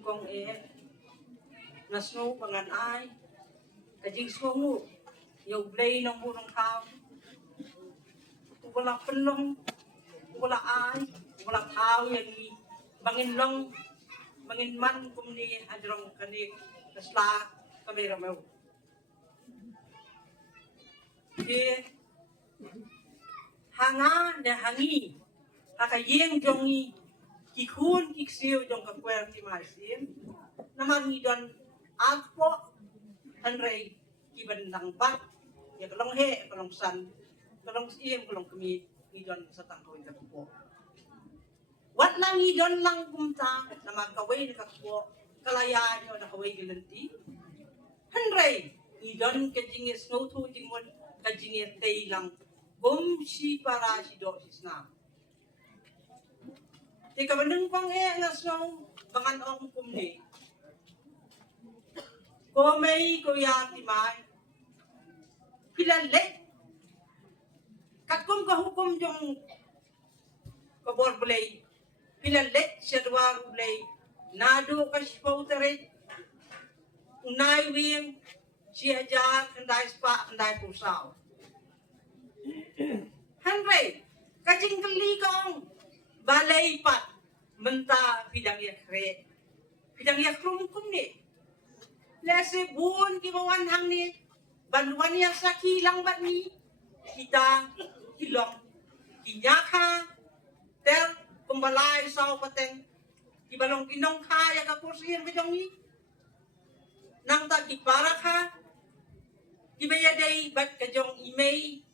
kong nasno pangan ay kajing sungu yung blay ng bunong tao wala penlong wala ay wala tao yang bangin long bangin man kumni hadrong kanik kasla kamera mo hanga de hangi hakayeng jongi kikun kiksiu jong kakwer ki masim naman ngidon agpo hanrei kibandang bat ya kalong he kalong san kalong siem kalong kami ngidon sa tangkawin kakpo wat lang ngidon lang kumta na magkaway na kakpo kalaya nyo na kaway gilanti hanrei ngidon kajingis ngotu jingmon kajingis tay lang si para si do sisna Tika bandung pang ngasong bangan ong kumni. Komay kuya timay. Hilale. Kakum kahukum yung kabor bulay. Hilale siya duwar bulay. Nado kaspaw tarit. Unay wing siya dyan kanday spa kanday pusaw. Hanray. Kajing kalikong. Balay pat menta pidang yakre pidang yakrum kumni lese bun kimawan hang ni banwan ya sa kilang bat ni kita kilong kinyaka ter kumbalay sa pateng kibalong kinong kaya ka kursiyan ka ni nang ta kipara ka kibaya day bat ka jong imay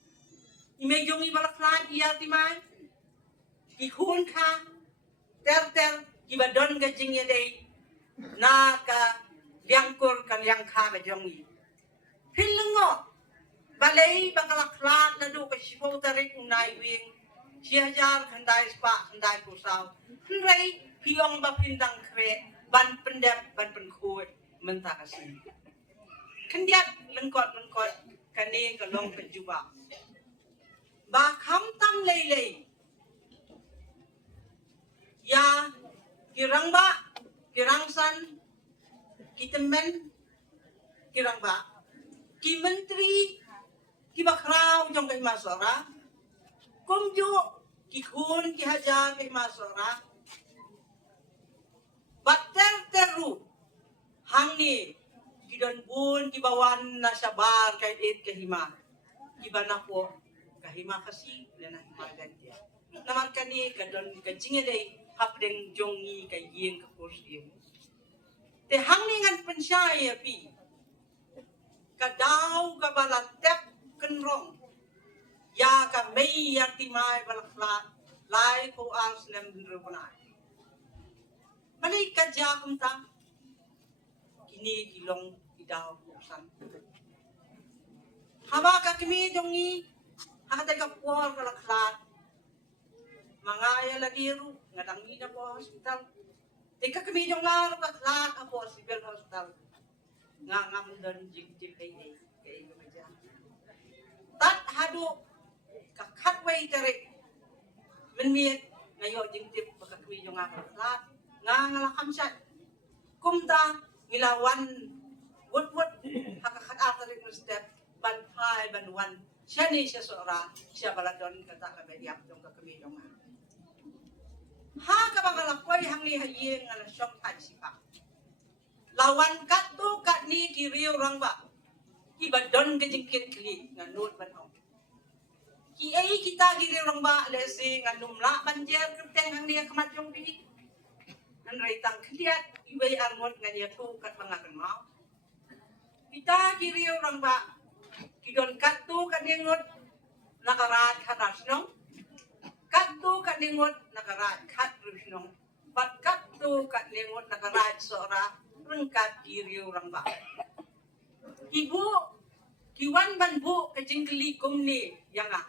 jong ibalaklan iya timay ikun ka ter ibadon ga jingye day na ka liangkur kan liang ka ga jongi pilingo balay bakalaklat na do ka sipo tarik unay wing siyajar kandai spa kandai pusaw hray piyong ba pindang kre ban pendep ban penkuit menta kasi kendiat lengkot kani kalong penjuba ba kam tam lay ya kirang ba kirangsan kitemen kirang ba ki menteri ki bakraw jong kay masora kumju ki khun ki haja kay masora bater teru hangi kidon bun ki bawan na sabar kay it kahima ki banako kahima kasi na himagan dia naman kani kadon kajinga day hapdeng jongi kay yeng kakursiyo. Te hangningan pensyaya pi. Kadaw kabalatep kenrong. Ya ka may yatimay balaklat. Lai po als nem rupunay. Balik ka dya kumta. Kini kilong idaw kusan. Haba ka kimi jongi. Hakatay ka puwar kalaklat. Mangaya ladiru ngadang ina po hospital tika kami yung laro kaklat ako civil hospital nga ngamdan jing kay gumadya tat hado kakatway tarik menmiet ngayon jing tip baka kami yung kaklat nga ngalakam siya kumta ngilawan wut hakakatarik no step ban 5 ban 1 siya ni siya sora siya baladon kata kabayak yung kakami yung ha kabangalakway hangli hayeng nga nasyong sipak. Lawan kato kat ni kiriw rangba. Ibadon ka jingkit kli nga nut banong. Ki ay kita kiriw rangba lesi nga numla banjer kerteng hang niya kamatyong bi. Nan raitang kliat ibay armot nga niya tu kat mga kenmaw. Kita kiriw rangba. Kidon kato kat ningot nakarat hanasnong. Kadto kaningot nakarat kat rusnong pat kadto kaningot nakarat sora rengkat kiriw rangba ibu kiwan banbu kajingkeli kumni yanga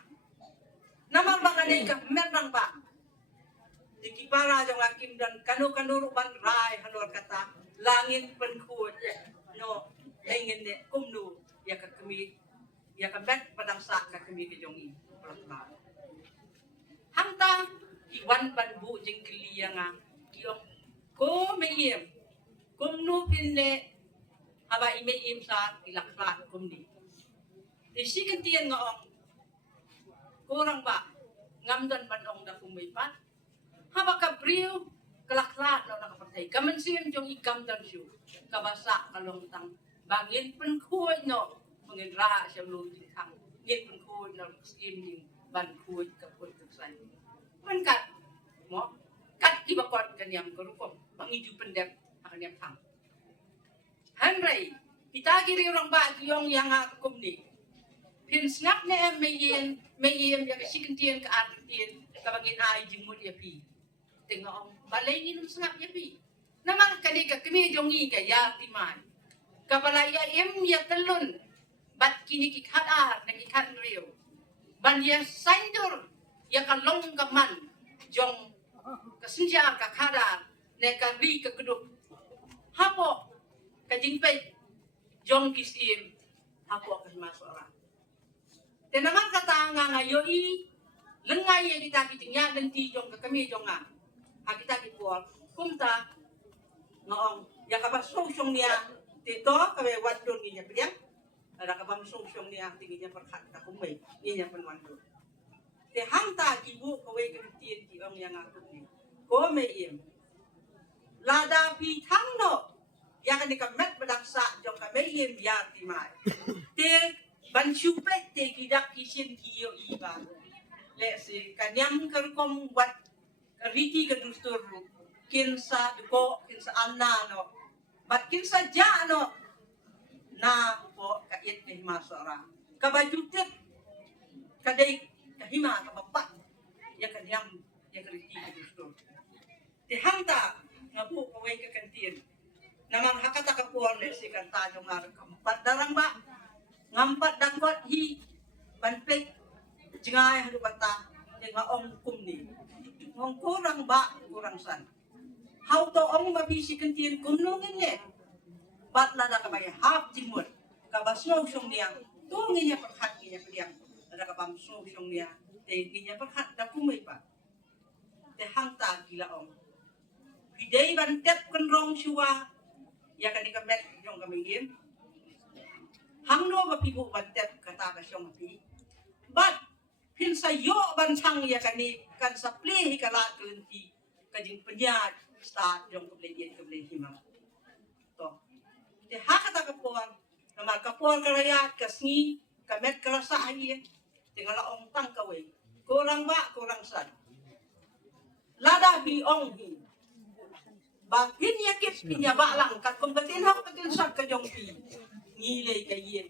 namang banganay ka merang ba dikipara jong akim dan kanu ban rai hanor kata langit penkut no ingin ne kumnu ya kakami ya kabet padang sa kakami kejongi pelakna hangta iwan banbu jingkeli yanga kiyong ko mayem kumnu pinne haba ime im sa ilaklat kumni di si kentian ngong kurang ba ngamdan panong da kumipat haba kapriu kelaklat no nakapatay kaman siyem jong ikam dan siu kabasa kalongtang bangin penkuy no mengin ra siya lutin tang ngin penkuy no siyem ding ban kuy kaput tuksay menkat mo kat kibakot kanyam kerupong mangiju pendep kanyam tang hanray kita kiri orang ba yung yang akum ni pin snap ne mayin ya sikentian ke artien kabangin ay jimut ya pi tengok balay ni nung snap ya pi naman kani ka kami jongi ka ya timay kabalaya ya telun bat kini kikadar na kikan rio ban ya saindur ya kalong kaman jong kasenja ka kadar ne ka ri ka keduk hapo ka jingpay jong kisim hapo ka masuk orang tenaman kata ngayoi lengai ya kita kitingnya lenti jong ka kami jong nga kita kipual kumta noong ya kapag song niya dito kawe wadon niya pilihan ada kapag song niya tingin niya perkat na kumay niya panwando te hangta kibu kawe kemtian ki ong yang aku ni ko meim lada pi thangno ya kan dikamet bedaksa jong ka meim ya timai te ban chupe te kidak kisin kiyo iba le si kanyam kerkom wat riti kedustur kinsa deko kinsa anna no bat kinsa ja no na po kait kay masora kabajutit kadai kahima kabapat ya kanyam ya riti kedustur ti hangta ngabu kaway ka kantin namang hakata kapuan le si kanta jong ar kampat darang ba ngampat danggot hi banpek jingay hadu bata nga ong kumni ngong kurang ba kurang san how to ong mabisi kantin kumnungin ne bat na kabay hap timur kabasno syong niya tungin niya perhat niya piliang ada kabam syong niya te niya perhat da kumay pa te hangta gila ong hidai bantep kenrong syua ya kan dikamet yung kamigin hangno mapibu bantep kata ka syong pi but pinsayo bansang ya kani kan sapli hikalat kelenti kajing penyat start yung kebledian himam to te hakata kapuan namar kapuan karayat kasni kamet kerasa ayin tingala ong tangkawe kurang ba kurang san lada bi ong hi bagin yakit pinya balang kat kumbatin hak katin sak kajong pi ngilay kayen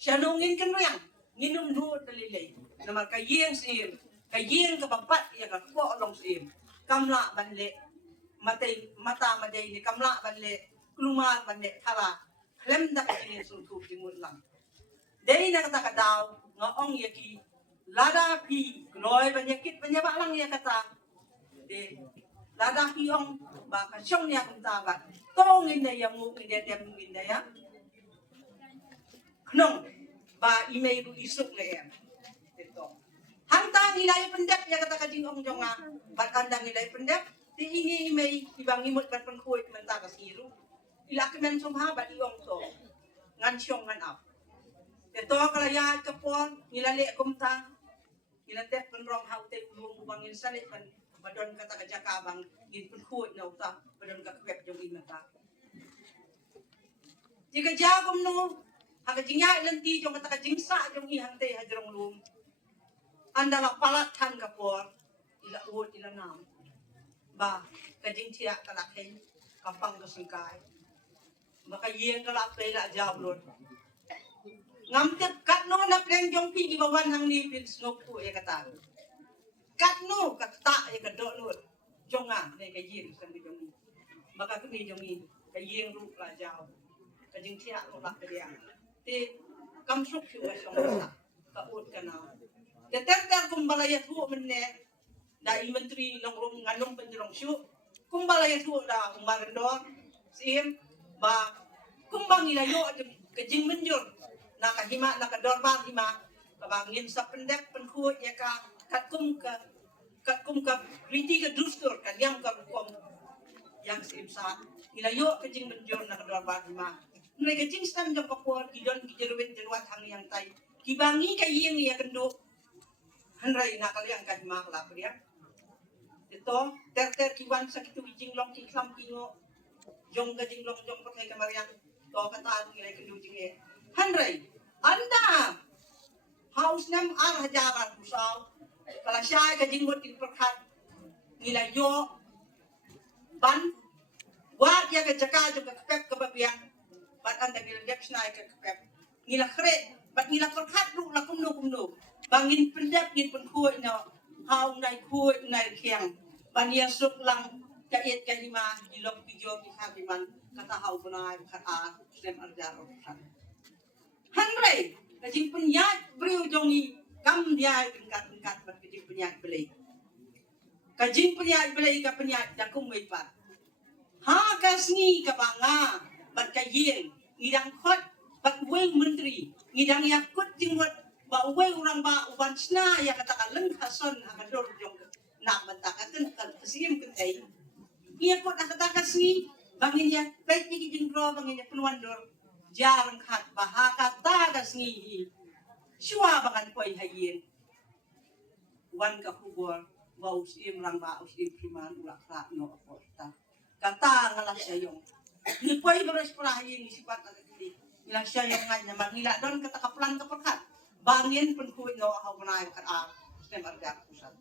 siyanungin kan yang nginum duot dalilay namar kayeng sim kayeng kapapat ya kakpo along sim kamla banle matay mata maday ni kamla banle klumar banle thala klem da kini sulku timut lang day na kata kadaw ngaong yaki lada pi knoy banyakit banyaba lang ya kata de lada pi ong ba kasyong niya kung tabat tongin na yang mungkin dia mungkin ya knong ba email isuk na yan ito hangtang nilay pendep ya kata kajing ong jonga bakandang nilay pendep tiingi email ibang imut ban pengkuit mentakas ngiru ilakimen sumha ba iong to ngan syong ngan ap ito kalayat kapon nilali kumta nilatep penrong haute ulung ubangin salit ban badon kata kajakabang gin pengkuit na uta badon kakwep jong inata jika jagom no hagajingya ilanti jong kata kajingsa jong ihang te hajrong lum andala palatan kapor ila uot ila nam ba kajing tiya kalakhen kapang kasingkay baka yeng kalapay la jablon ngamtep katno na preng jong pi ibawan hang ni pin snok pu ya kata katno kata ya kadolot jonga ne kajing san jong baka kami jong kayeng ru la jaw kajing tiya ko la kadiang te kamsuk siya siyang sa kaot ka na. Teter kung balayat ho mene na inventory ng rum nganong pendrong siya kung balayat ho na kung marandor sim ba kung bang ilayo at kajing menjur na kahima na kadorbar hima kabangin sa pendek penkuot ya ka katkum ka riti ka dustur kanyang ka kum yang simsa ilayo kajing menjor na kador bagma nai kajing stan jong kapor kidon kijerwin jerwat hang yang tai kibangi kayeng ya kendo hanrai na kaliang kahima kala priya ito ter kiwan sakitu kijing long kiklam kingo jong kajing long jong pakai kamariang to kata nilai kendo jinge hanrai anda haus nam ar hajaran pusau kala syai kajing mut kin perkat ilayo ban wa ya ke jaka jo ke pep ke babiang bat anda gil dep snai ke pep ngila kre bat ngila perkat lu la kumno bangin pendap ngin pen kuoi no hau nai kuoi nai kiang ban ya suk lang ka et ka lima ilok pijo ki habiman kata hau punai khat a sem arjar kan hanre kajing penyat briu jongi kam dia tingkat bat kajing penyat belai kajing penyat belai ka penyat dakum mai pat ha kasni ka banga bat kayeng ngidang khot bat weng menteri ngidang yakut jingwat ba weng urang ba uban sna ya kata leng hason akador jong nak bantakaken kan pesim kentai ia kot kata kasni bangin ya pet ni jing pro bangin ya penwandor jarang khat bah kata kasni shua bangan poi hayen wan ka kubor ba usim rang ba usim priman ulak kra no aporta kata ngalah sayong ni poi beres prahayin ni sifat agak ngila sayong nganya magila don kata kaplan kaperkat bangin penkuit no hau benai kat a stem arja pusat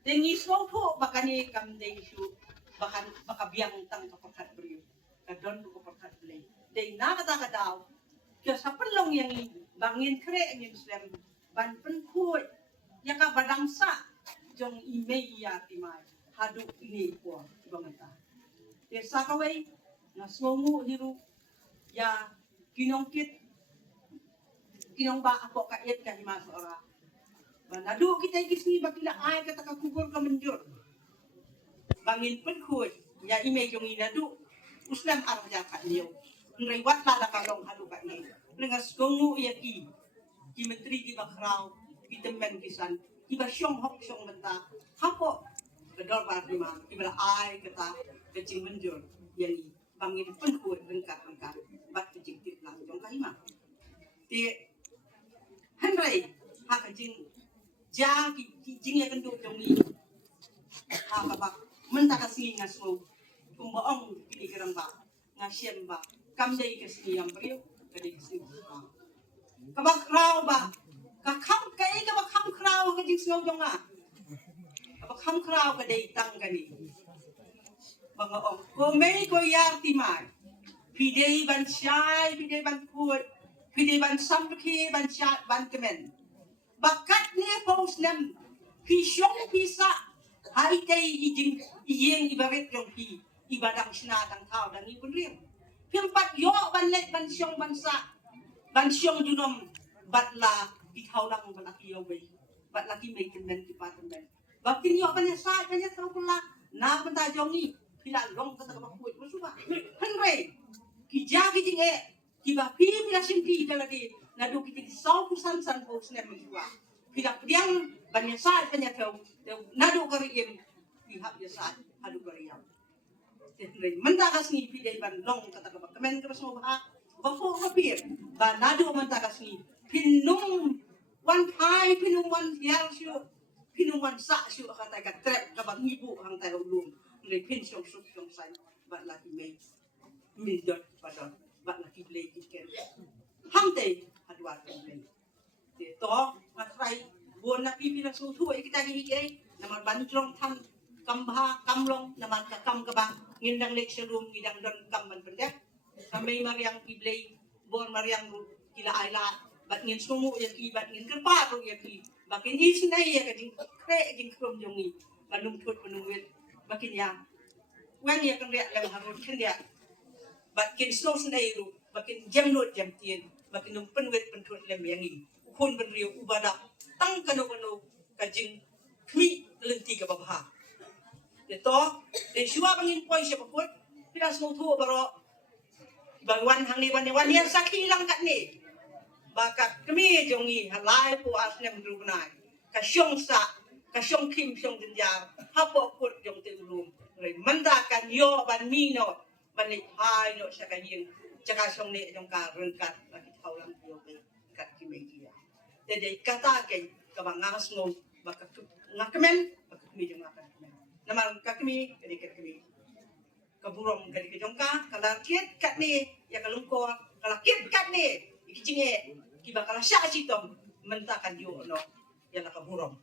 tengi sopo bakani kamdeng su bakan bakabiang tang kaperkat beriu kadon du kaperkat belai dei na kata kadau ke sapelong yang bangin kre ngin stem ban penkuit ya ka badangsa jong imei ya timai hadu ini ko bangata desa kawai na somu hiru ya kinongkit kinong ba ako kait ka hima ora banadu kita kisni bakila ay kata ka kubur ka menjur bangin penkuit ya imei jong inadu uslam arja ka niyo ngrewat la ka long hadu ka ni lengas gongu ya ki menteri ki bakrau ki temen kisan iba syong hok syong benta hapo kedor barima ibala ai kata kecing menjur yani bangin penkuat rengkat bat kecing tip lang jong kahima ti hanrai ha kecing ja ki jing ya kenduk jong ni ha ka bak menta kasi ngaso kumbaong pili kerang ba ngasiem ba kamdai kasi yang beriu kadai kasi kabak rau ba kakam kai ka bakam krau ka jing snow jonga bakam krau ka dei tang kani banga ong ko mei ko yar timai pidei ban syai pidei ban kuat pidei ban samki ban syat ban kemen bakat ni pos nem pi syong pisa hai kai ijing iyeng ibaret jong pi ibadang sna tang thau dang ni pun riam pimpat yo ban let ban syong ban sa ban syong junom batla ikaw lang ang malaki yung bay. Ba't laki may kinmen kipatan ben. Bakit niyo pa niya sa kanya sa pula. Nakapanta jong ni. Pilalong ka tagapakuit. Masuba. Hanray. Kijya kijing Kiba pila simpi lagi. Nadu kiting 100% san pos na masuba. Pila piyang banya sa kanya taw. Nadu kariyem. Pihap niya sa hadu kariyam. Hanray. Mandakas ni piday ban long ka tagapak. Kamen ka mas mabaha. Bafo kapir. Ba nadu mandakas ni. Pinung one high pinung one yar siu pinung one sa siu kata ka trap ka bang ibu hang tayo lum le pin syong suk syong sai bat laki mei mindot padon bat laki blei kiken hang te hadwa blei te to matrai bon na pipi na su thu kita gi ge naman banjong tham kambha kamlong naman ka kam ka ba ngindang lecture room ngidang don kam ban pendek kami mariang piblei bon mariang kila aila bat ngin sumu ya ki bat ngin kerpa ro ya ki bakin isnai ya kading kre jing krom jongi manum thut manum wet bakin ya wan ya kan ya lam harut kan ya bakin slow snai ru bakin jam not jam tien bakin num pen wet pen thut lam yangi ukun ben riu ubada tang kanu kajing kmi lenti ka babha to de shua bangin poi siapa pun pila semua tu baro bangwan hang ni wan ya sakhi lang kat ni bakat kami jongi halai pu asnem runai ka syong sa ka syong kim syong jenjang hapo put jong te ulum mendakan yo ban mino ban ni hai no sa kayeng jaka song ne jong ka rengkat lagi taulang yo ke kat ki media jadi kata ke ka bangas ngom baka ngakmen baka mi jong ngakmen namar kakmi kadi kakmi kaburong kadi ke jong ka kala kiet kat ni ya kalungko kala kiet kat ni ikichinge ki bakala sya sitom mentakan yo no ya la kaburong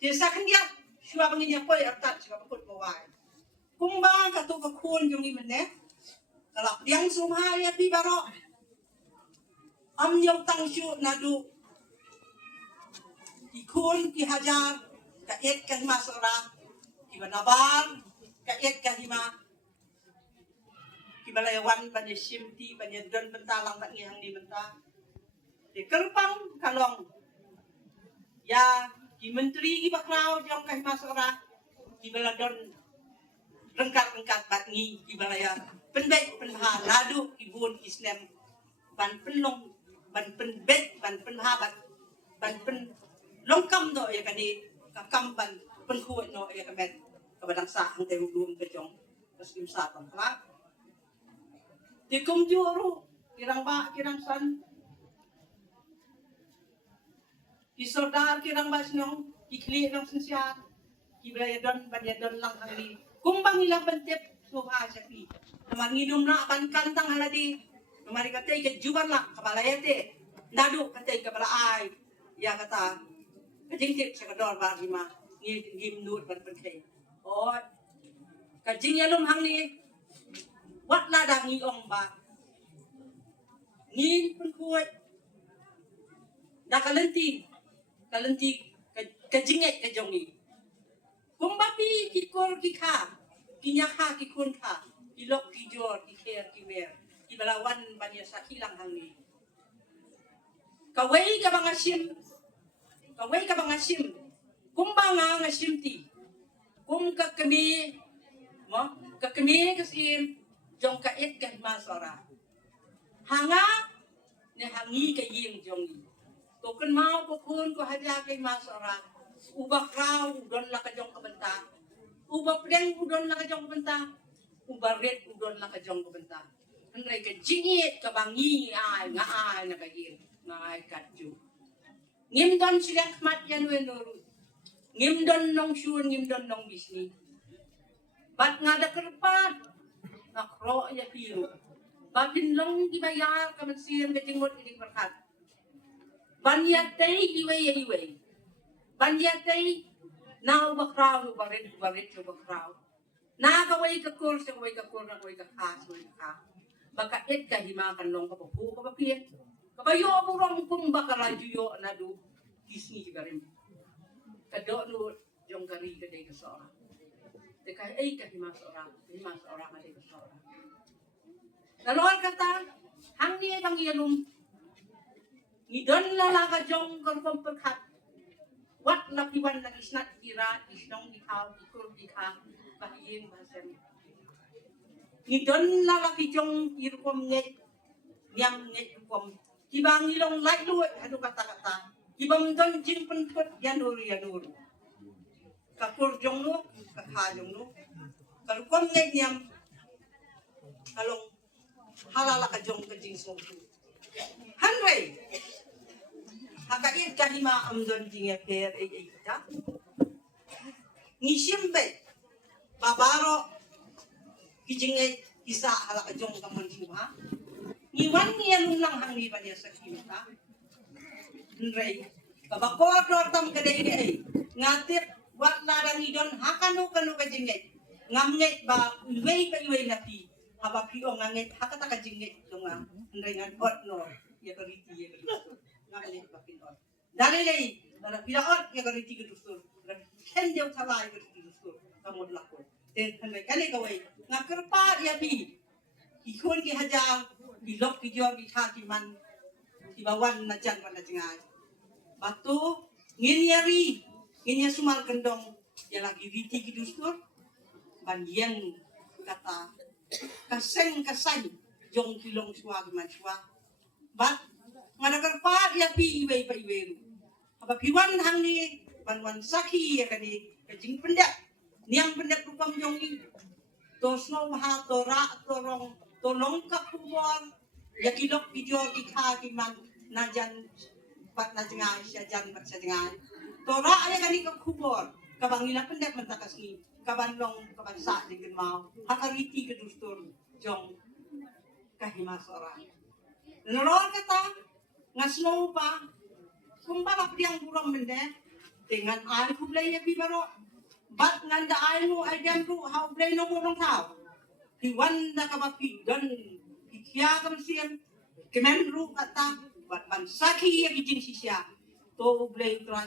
desa kandia shua banginya koy atat siya pakot bawai kumba katu kakun yung imene kalak diang sumhaya pi baro am yung tang syu nadu ikun ki hajar ka et ka hima sora ki banabar ka et ka hima ki balayawan banya simti banya don bentalang tak ngihang di benta di kerpang kalong ya ki menteri ki bakrao jong ka hima sora ki baladon rengkat-rengkat batngi di balaya penbek penha ladu ibun islam ban penlong ban penbek ban penhabat ban pen longkam do ya kani kakam ban penkuat no ya kamet kabadang sa ang terulum ke jong paskim sa pang kala di kum juru kirang san kisodar kirang ba sinong ikli nong sensiat kibalaya don ban ya don lang hangli kumbang ila bantep suha sapi namar ngidum na ban kantang haladi namari katay ke juban la kabalayate nadu katay kabala ay ya kata kajingtip sa kador ba lima ngim nut ban perkay o kajing yalum hang ni wat la da ngi ong ba ngi penkuat da kalenti kajinget kajongi kumbapi kikor kika kinyaka kikun ka ilok kijor kiker kimer ibalawan banya sakilang hangni kawai ka bangasim kumbanga ngasimti kum kakami mo kakami kasim jong kaet ka masora hanga ne hangi ka ying jongi token mau ko kun ko haja kay masora ubah rau udon la kajong kabenta ubah pedang udon la kajong kabenta ubah red udon la kajong kabenta andai ka jingit ka bangi ay nga ay na kagir ngai katju ngim don silang mat yan wenuru ngim don nong syun ngim don nong bisni bat nga da kerpat akro ya piru batin long dibayar ka mansiyam ka jingmot ini perkat banyatay iway Banyatay na bakraw barit bakraw na kaway ka kur na kaway ka kas ka baka et ka himakan long kapapu kapapian kabayo burong kung baka radyo na do kisni garim kado no jong gari ka day ka sora te kay ay ka himas ora ka day ka sora nalor kata hang ni bang yalum ngidon la ka jong karpam perkat wat lakiwan na isnat kira isnong ikaw ikur ikaw bahiyin basem ngidon la laki jong irkom nget nyam nget kom kibang ilong lai luwet anu kata-kata kibam don jing penpet yanur kakur jong no kakha jong no kalau kom nget nyam kalong halala ka jong ka jing so hanrei hakain kahima amdon jinga per kita nishimbe babaro kijinge isa ala kajong kaman suha niwan niya lang hang ni banya sa kita nrei babakor tam kadai ni ngatip wat ladang idon hakanu kanu kajinge ngamnget ba iwei napi haba pio nganget hakata kajinge donga nrei ngat no ya kariti ngalih bakinon dalilay dala piraot ya gariti gudusur ken dia thalai gariti gudusur kamod lakon ten hanay kani kaway ngakerpa ya bi ikon ki hajar ilok ki jor ki thati man ibawan na jan wana jengay batu nginya sumar gendong ya lagi riti gudusur bandian kata kaseng jong kilong suwag man suwa bat ngadagar pa ya pi iwe pa iweru apa piwan hang ni banwan saki ya kani kajing pendak niang pendek rupam jongi to snow ha to ra to rong to long ka kubor ya kilok video ikha ki man na jan pat na jangai sia jan pat sia jangai to ra ale kani ka kubor kabang ina pendek mentakas ni kaban long kaban sa dengan mau hakariti ke dustur jong kahimas orang nolor kata ngasno pa kumbala piang burong mende dengan ai kublay ya bibaro bat nganda ai mo ai dan ru how blay no mo rong tao di wanda ka mapidan ikya kam siam kemen ru kata bat ban saki ya bijin sisya to blay tra